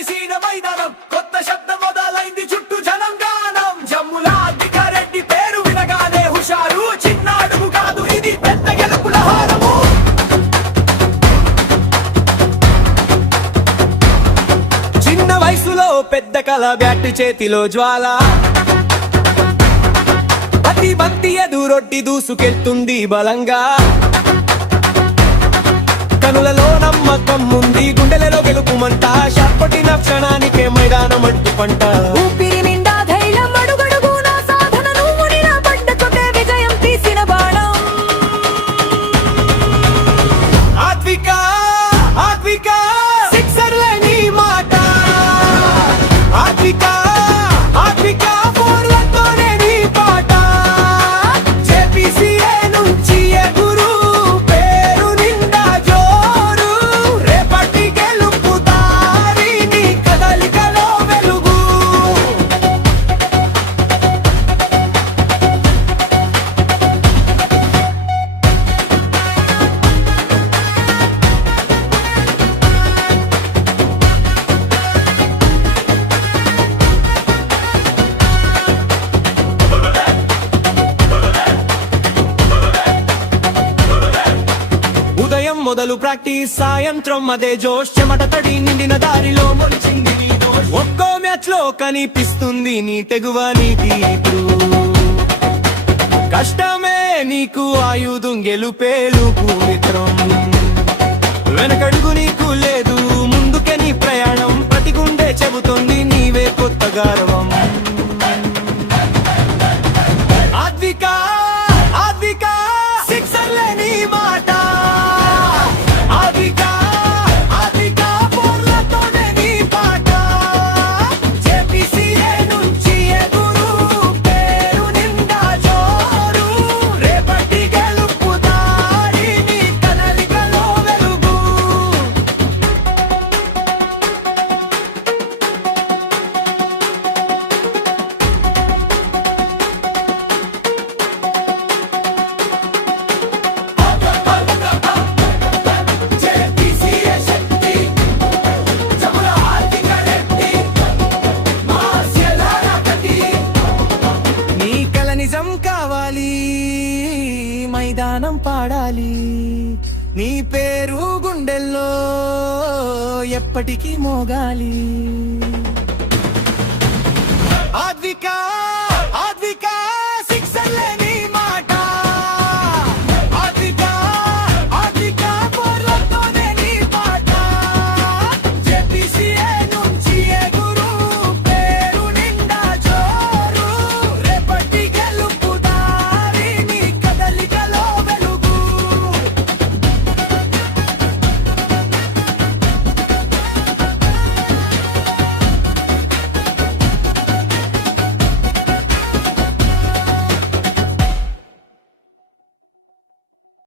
మెరిసిన మైదానం కొత్త శబ్దం మొదలైంది చుట్టూ జనంగానం జమ్ముల అధికారెడ్డి పేరు వినగానే హుషారు చిన్న అడుగు కాదు ఇది పెద్ద గెలుపుల హారము చిన్న వయసులో పెద్ద కళ బ్యాట్ చేతిలో జ్వాల అతి బంతి ఎదురొట్టి దూసుకెళ్తుంది బలంగా కనులలో నమ్మకం ఉంది గుండెలలో గెలుపు మంట షాట్పట్టిన క్షణానికే మైదానం అంటు పంట ఊపిరి నిండా ధైర్యం అడుగడుగునా సాధన నువ్వు నిలబడ్డ చోటే విజయం తీసిన బాణం ఆత్విక ఆత్విక సిక్సర్లే నీ మాట ఆత్విక ఆత్విక ఫోర్లతోనే నీ పాట జేపీసీఏ నుంచి ఎగురు పేరు నిండా జోరు రేపటి గెలుపు దారి నీ కదలికలో వెలుగు ఉదయం మొదలు ప్రాక్టీస్ సాయంత్రం అదే జోష్ చెమట తడి నిండిన దారిలో మొలిచింది నీ దోష్ ఒక్కో మ్యాచ్ లో కనిపిస్తుంది నీ తెగువ నీ తీరు కష్టమే నీకు ఆయుధం గెలుపేలుకు మిత్రం వెనకడుగు నీకు లేదు ముందుకే నీ ప్రయాణం ప్రతి గుండె చెబుతోంది నీవే కొత్త గర్వం ఆద్విక ఆద్విక సిక్సర్లే నీ మాట ఆద్విక ఆద్విక ఫోర్లతోనే నీ పాట జేపీసీఏ నుంచి ఎగురు పేరు నిండా జోరు రేపటి గెలుపు దారి నీ కదలికలో వెలుగు జేపీసీఏ శక్తి జముల అధికారెడ్డి మార్షల్ హరకతి నీ కల నిజం కావాలి మైదానం పాడాలి నీ పేరు గుండెల్లో ఎప్పటికీ మోగాలి ఆద్విక